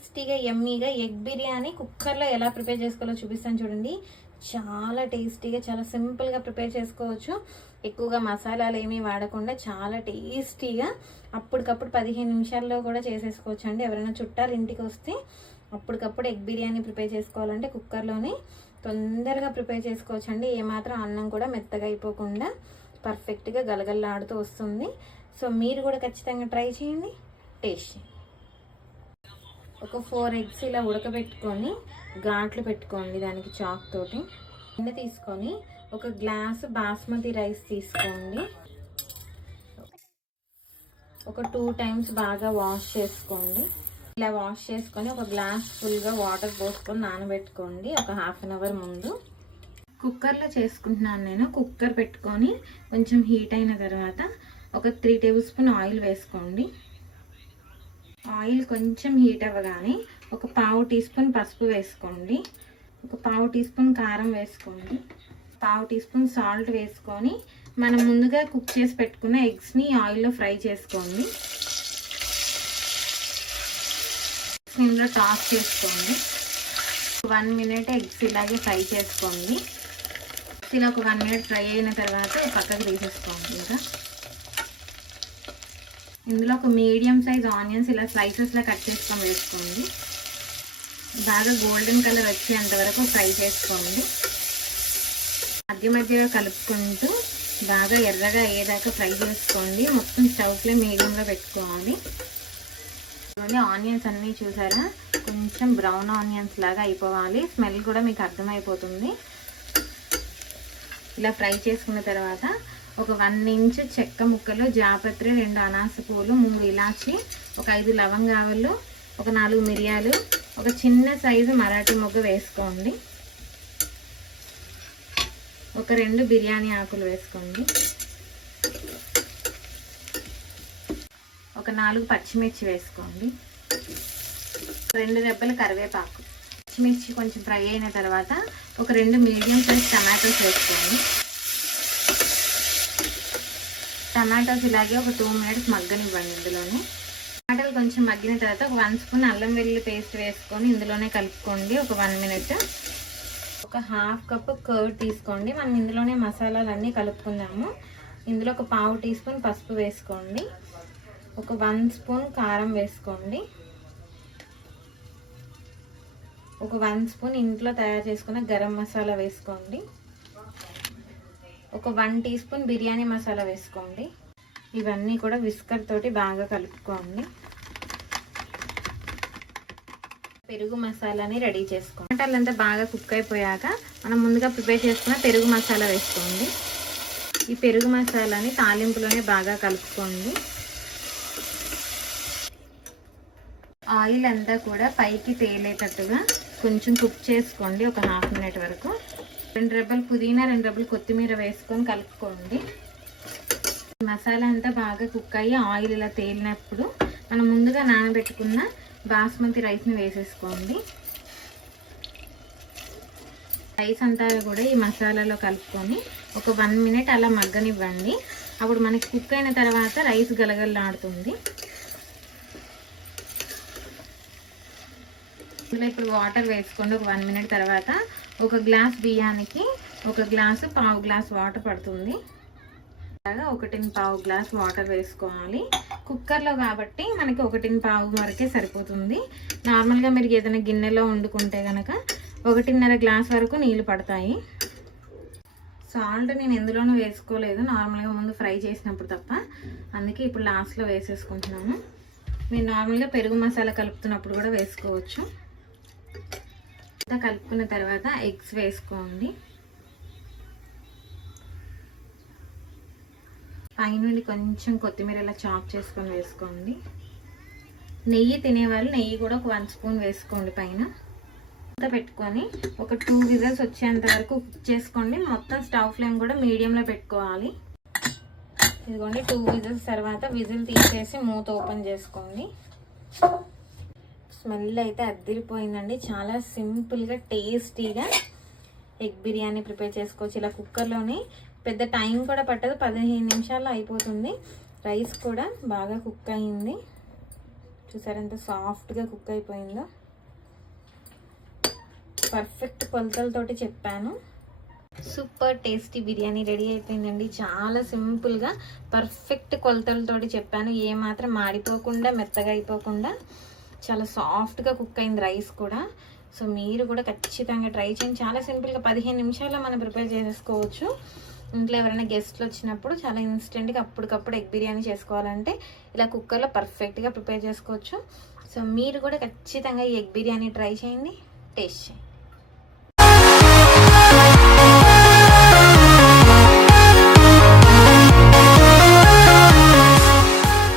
టేస్టీగా యమ్మీగా ఎగ్ బిర్యానీ కుక్కర్లో ఎలా ప్రిపేర్ చేసుకోవాలో చూపిస్తాను చూడండి. చాలా టేస్టీగా చాలా సింపుల్గా ప్రిపేర్ చేసుకోవచ్చు. ఎక్కువగా మసాలాలు ఏమీ వాడకుండా చాలా టేస్టీగా అప్పటికప్పుడు 15 నిమిషాల్లో కూడా చేసేసుకోవచ్చు అండి. ఎవరైనా చుట్టాలు ఇంటికి వస్తే అప్పటికప్పుడు ఎగ్ బిర్యానీ ప్రిపేర్ చేసుకోవాలంటే కుక్కర్లోనే తొందరగా ప్రిపేర్ చేసుకోవచ్చు అండి. ఏమాత్రం అన్నం కూడా మెత్తగా అయిపోకుండా పర్ఫెక్ట్గా గలగల్లాడుతూ వస్తుంది. సో మీరు కూడా ఖచ్చితంగా ట్రై చేయండి, టేస్ట్ చేయండి. ఒక 4 ఎగ్స్ ఇలా ఉడకబెట్టుకొని ఘాట్లు పెట్టుకోండి. దానికి చాక్ తోటి గిన్నె తీసుకొని ఒక గ్లాసు బాస్మతి రైస్ తీసుకోండి. ఒక 2 టైమ్స్ బాగా వాష్ చేసుకోండి. ఇలా వాష్ చేసుకొని ఒక గ్లాస్ ఫుల్గా వాటర్ పోసుకొని నానబెట్టుకోండి ఒక హాఫ్ అన్ అవర్ ముందు. కుక్కర్లో చేసుకుంటున్నాను నేను. కుక్కర్ పెట్టుకొని కొంచెం హీట్ అయిన తర్వాత ఒక 3 టేబుల్ స్పూన్ ఆయిల్ వేసుకోండి. ఆయిల్ కొంచెం హీట్ అవ్వగానే ఒక పావు టీ స్పూన్ పసుపు వేసుకోండి. ఒక పావు టీ స్పూన్ కారం వేసుకోండి. పావు టీ స్పూన్ సాల్ట్ వేసుకొని మనం ముందుగా కుక్ చేసి పెట్టుకున్న ఎగ్స్ని ఆయిల్లో ఫ్రై చేసుకోండి. ఇందులో టాస్ చేసుకోండి. 1 మినిట్ ఎగ్స్ ఇలాగే ఫ్రై చేసుకోండి. ఇలా ఒక 1 మినిట్ ఫ్రై అయిన తర్వాత పక్కకు తీసేసుకోండి. ఇంకా ఇందులో ఒక మీడియం సైజ్ ఆనియన్స్ ఇలా స్లైసెస్లా కట్ చేసుకొని వేసుకోండి. బాగా గోల్డెన్ కలర్ వచ్చేంత వరకు ఫ్రై చేసుకోండి. మధ్య మధ్యగా కలుపుకుంటూ బాగా ఎర్రగా అయ్యేదాకా ఫ్రై చేసుకోండి. మొత్తం స్టవ్ ఫ్లేమ్ మీడియంలో పెట్టుకోవాలి. ఆనియన్స్ అన్నీ చూసారా, కొంచెం బ్రౌన్ ఆనియన్స్ లాగా అయిపోవాలి. స్మెల్ కూడా మీకు అర్థమైపోతుంది. ఇలా ఫ్రై చేసుకున్న తర్వాత ఒక 1 ఇంచ్ చెక్క ముక్కలు, జాపత్రి, 2 అనాస పూలు, 3 ఇలాచి, ఒక 5 లవంగాలు, ఒక 4 మిరియాలు, ఒక చిన్న సైజు మరాఠీ మొగ్గ వేసుకోండి. ఒక 2 బిర్యానీ ఆకులు వేసుకోండి. ఒక 4 పచ్చిమిర్చి వేసుకోండి. 2 రెబ్బల కరివేపాకు. పచ్చిమిర్చి కొంచెం ఫ్రై అయిన తర్వాత ఒక 2 మీడియం సైజ్ టమాటోస్ వేసుకోండి. టమాటోస్ ఇలాగే ఒక 2 మినిట్స్ మగ్గనివ్వండి. ఇందులోనే టమాటాలు కొంచెం మగ్గిన తర్వాత ఒక 1 స్పూన్ అల్లం వెల్లుల్లి పేస్ట్ వేసుకొని ఇందులోనే కలుపుకోండి ఒక 1 మినిట్. ఒక హాఫ్ కప్ కర్డ్ తీసుకోండి. మనం ఇందులోనే మసాలాలన్నీ కలుపుకుందాము. ఇందులో ఒక పావు టీ స్పూన్ పసుపు వేసుకోండి. ఒక 1 స్పూన్ కారం వేసుకోండి. ఒక 1 స్పూన్ ఇంట్లో తయారు చేసుకున్న గరం మసాలా వేసుకోండి. ఒక 1 టీ స్పూన్ బిర్యానీ మసాలా వేసుకోండి. ఇవన్నీ కూడా విస్కర్ తోటి బాగా కలుపుకోండి. పెరుగు మసాలాని రెడీ చేసుకోండి. టమాటాలంతా బాగా కుక్ అయిపోయాక మనం ముందుగా ప్రిపేర్ చేసుకున్న పెరుగు మసాలా వేసుకోండి. ఈ పెరుగు మసాలాని తాలింపులోనే బాగా కలుపుకోండి. ఆయిల్ అంతా కూడా పైకి తేలేటట్టుగా కొంచెం కుక్ చేసుకోండి ఒక హాఫ్ మినిట్ వరకు. 2 రెబ్బలు పుదీనా, 2 రెబ్బలు కొత్తిమీర వేసుకొని కలుపుకోండి. మసాలా అంతా బాగా కుక్ అయ్యి ఆయిల్ ఇలా తేలినప్పుడు మనం ముందుగా నానబెట్టుకున్న బాస్మతి రైస్ని వేసేసుకోండి. రైస్ అంతా కూడా ఈ మసాలాలో కలుపుకొని ఒక 1 మినిట్ అలా మగ్గనివ్వండి. అప్పుడు మనకి కుక్ అయిన తర్వాత రైస్ గలగల్లాడుతుంది. ఇందులో ఇప్పుడు వాటర్ వేసుకోండి. ఒక 1 మినిట్ తర్వాత ఒక గ్లాస్ బియ్యానికి ఒక గ్లాసు పావు గ్లాస్ వాటర్ పడుతుంది. అలాగా 1.25 గ్లాస్ వాటర్ వేసుకోవాలి. కుక్కర్లో కాబట్టి మనకి 1.25 వరకే సరిపోతుంది. నార్మల్గా మీరు ఏదైనా గిన్నెలో వండుకుంటే కనుక 1.5 గ్లాస్ వరకు నీళ్ళు పడతాయి. సాల్ట్ నేను ఎందులోనూ వేసుకోలేదు, నార్మల్గా ముందు ఫ్రై చేసినప్పుడు తప్ప. అందుకే ఇప్పుడు లాస్ట్లో వేసేసుకుంటున్నాను. మీరు నార్మల్గా పెరుగు మసాలా కలుపుతున్నప్పుడు కూడా వేసుకోవచ్చు. కలుపుకున్న తర్వాత ఎగ్స్ వేసుకోండి. పైనుండి కొంచెం కొత్తిమీర ఇలా చాప్ చేసుకొని వేసుకోండి. నెయ్యి తినేవాళ్ళు నెయ్యి కూడా ఒక 1 స్పూన్ వేసుకోండి పైన. పెట్టుకొని ఒక 2 విజిల్స్ వచ్చేంత వరకు కుక్ చేసుకోండి. మొత్తం స్టవ్ ఫ్లేమ్ కూడా మీడియంలో పెట్టుకోవాలి. ఇదిగోండి 2 విజిల్స్ తర్వాత విజిల్ తీసేసి మూత ఓపెన్ చేసుకోండి. స్మెల్ అయితే అద్దిరిపోయిందండి. చాలా సింపుల్గా టేస్టీగా ఎగ్ బిర్యానీ ప్రిపేర్ చేసుకోవచ్చు ఇలా కుక్కర్లోనే. పెద్ద టైం కూడా పట్టదు, 15 నిమిషాల్లో అయిపోతుంది. రైస్ కూడా బాగా కుక్ అయింది. చూసారు ఎంత సాఫ్ట్గా కుక్ అయిపోయిందో. పర్ఫెక్ట్ కొలతలతోటి చెప్పాను. సూపర్ టేస్టీ బిర్యానీ రెడీ అయిపోయిందండి. చాలా సింపుల్గా పర్ఫెక్ట్ కొలతలతోటి చెప్పాను. ఏమాత్రం మాడిపోకుండా మెత్తగా అయిపోకుండా చాలా సాఫ్ట్గా కుక్ అయింది రైస్ కూడా. సో మీరు కూడా ఖచ్చితంగా ట్రై చేయండి. చాలా సింపుల్గా 15 నిమిషాల్లో మనం ప్రిపేర్ చేసుకోవచ్చు. ఇంట్లో ఎవరైనా గెస్ట్లు వచ్చినప్పుడు చాలా ఇన్స్టెంట్గా అప్పటికప్పుడు ఎగ్ బిర్యానీ చేసుకోవాలంటే ఇలా కుక్కర్లో పర్ఫెక్ట్గా ప్రిపేర్ చేసుకోవచ్చు. సో మీరు కూడా ఖచ్చితంగా ఈ ఎగ్ బిర్యానీ ట్రై చేయండి, టేస్ట్ చేయండి.